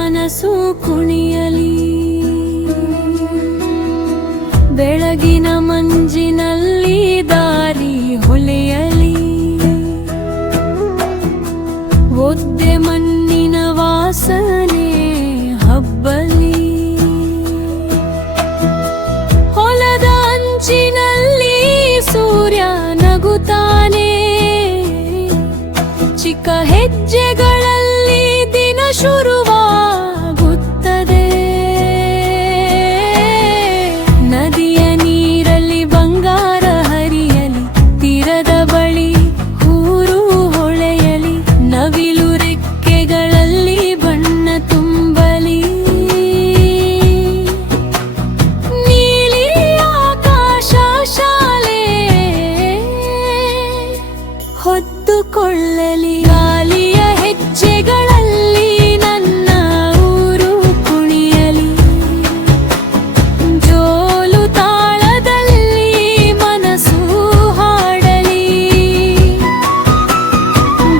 ಮನಸ್ಸು ಕುಣಿಯಲಿ. ಬೆಳಗಿನ ಮಂಜಿನಲ್ಲಿ ದಾರಿ ಹೊಲೆಯಲಿ. ಒದ್ದೆ ಮಣ್ಣಿನ ವಾಸನೆ ಹಬ್ಬಲಿ. ಹೊಲದ ಅಂಚಿನಲ್ಲಿ ಸೂರ್ಯ ನಗುತ್ತಾನೆ. ಚಿಕ್ಕ ಹೆಜ್ಜೆಗಳಲ್ಲಿ ದಿನ ಶುರುವಾಗುತ್ತದೆ. ನದಿಯ ನೀರಲ್ಲಿ ಬಂಗಾರ ಹರಿಯಲಿ. ತೀರದ ಬಳಿ ಹೂರು ಹೊಳೆಯಲಿ. ನವಿಲು ರೆಕ್ಕೆಗಳಲ್ಲಿ ಬಣ್ಣ ತುಂಬಲಿ. ನೀಲಿ ಆಕಾಶ ಶಾಲೆ ಹೊತ್ತುಕೊಳ್ಳಲಿ. ಗಾಳಿಯ ಹೆಜ್ಜೆಗಳಲ್ಲಿ ನನ್ನ ಊರು ಕುಣಿಯಲಿ. ಜೋಲು ತಾಳದಲ್ಲಿ ಮನಸ್ಸು ಹಾಡಲಿ.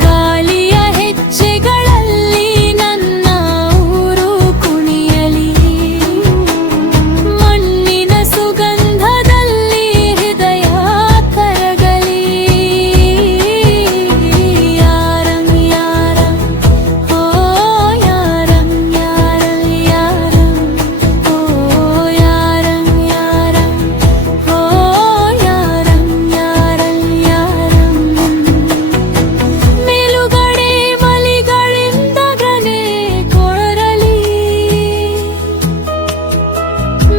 ಗಾಳಿಯ ಹೆಜ್ಜೆಗಳಲ್ಲಿ ನನ್ನ ಊರು ಕುಣಿಯಲಿ. ಮಣ್ಣಿನ ಸುಗಂಧದಲ್ಲಿ ಹೃದಯ ಕರಗಲಿ. ಯಾರಂ ಯಾರಂ ಓ ಯಾರಂ ಯಾರಂ ಯಾರಂ ಓ ಯಾರಂ ಯಾರಂ ಓ ಯಾರಂ ಯಾರಂ ಯಾರಂ. ಮೇಲುಗಡೆ ಮಲಿಗಳಿಂದ ಗನೆ ಕೊರಲಿ.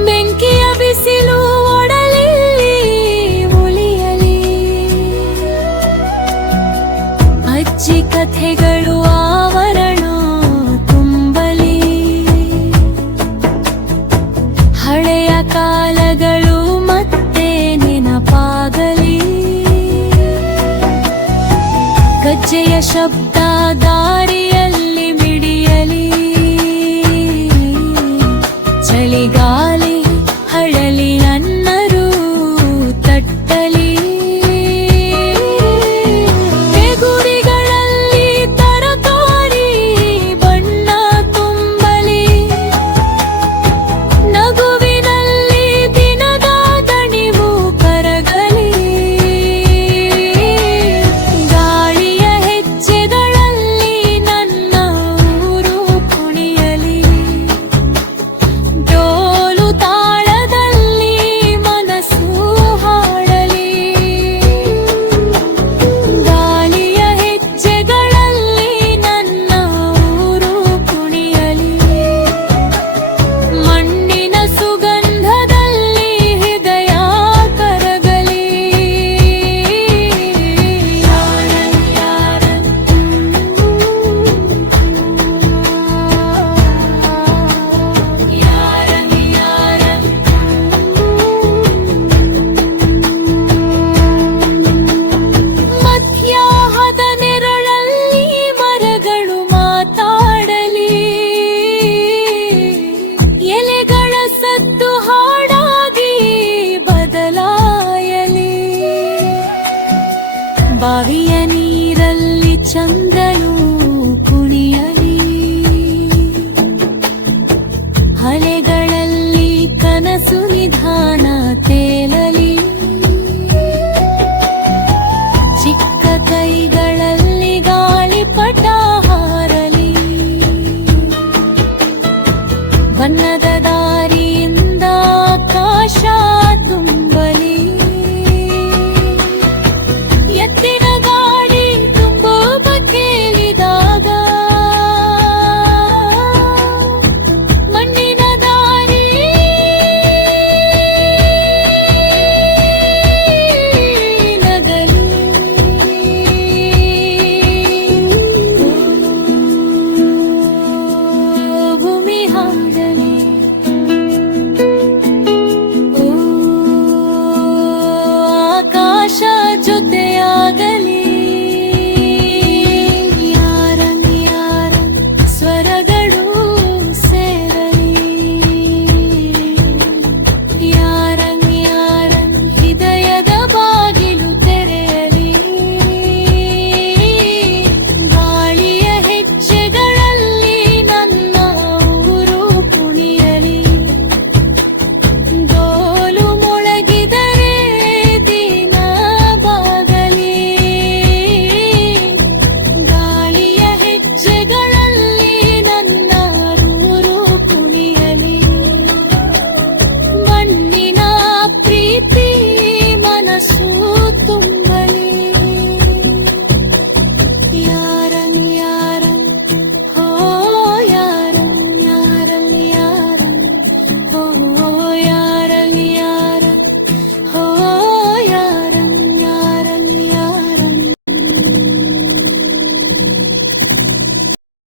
ಬೆಂಕಿಯ ಬಿಸಿಲು ಒಡಲಿ ಉಳಿಯಲಿ. ಅಜ್ಜಿ ಕಥೆಗಳು ಆವರಣ ತುಂಬಲಿ. ಹಳೆಯ ಕಾಲಗಳು ಮತ್ತೆ ನೆನಪಾಗಲಿ. ಗಜ್ಜೆಯ ಶಬ್ದ ದಾರಿಯಲ್ಲಿ ಮಿಡಿಯಲಿ. ಚಳಿಗಾಲಿ ಹಳಲಿ ಅನ್ನರು ತಟ್ಟಲಿ. ಬೆಗುರಿಗಳಲ್ಲಿ ತರಕಾರಿ ಬಣ್ಣ ತುಂಬಲಿ. ನಗುವಿನಲ್ಲಿ ದಿನದ ದಣಿವು ಕರಗಲಿ. ಗಾಳಿಯ ಹೆಜ್ಜೆಗಳಲ್ಲಿ ನನ್ನ ಊರು ಕುಣಿಯಲಿ. ಡೋಲು ತಾಳದಲ್ಲಿ ಮನಸ್ಸು ಹಾಡಲಿ. ಗಾಳಿಯ ಹೆಜ್ಜೆಗಳಲ್ಲಿ ನನ್ನ ಊರು ಕುಣಿಯಲಿ. ಮಣ್ಣಿನ ಸುಗಂಧದಲ್ಲಿ ಹೃದಯ ಕರಗಲಿ. ಯಾರಂ ಯಾರಂ ಯಾರಂ ಯಾರಂ. ಮಧ್ಯಾಹ್ನದ ನೆರಳಲ್ಲಿ ಮರಗಳು ಮಾತಾಡಲಿ. ಎಲೆಗಳ ಸದ್ದು ಹಾಡಾಗಿ ಬದಲಾಯಲಿ. ಬಾವಿಯ ನೀರಲ್ಲಿ ಚಂದ್ರನು ಕುಣಿಯಲಿ. ಅಲೆಗಳಲ್ಲಿ ಕನಸು ನಿಧಾನ ತೇಲಲಿ. ಚಿಕ್ಕ ಕೈಗಳಲ್ಲಿ ಗಾಳಿಪಟ ಹಾರಲಿ. ಬಣ್ಣದ ದಾರಿ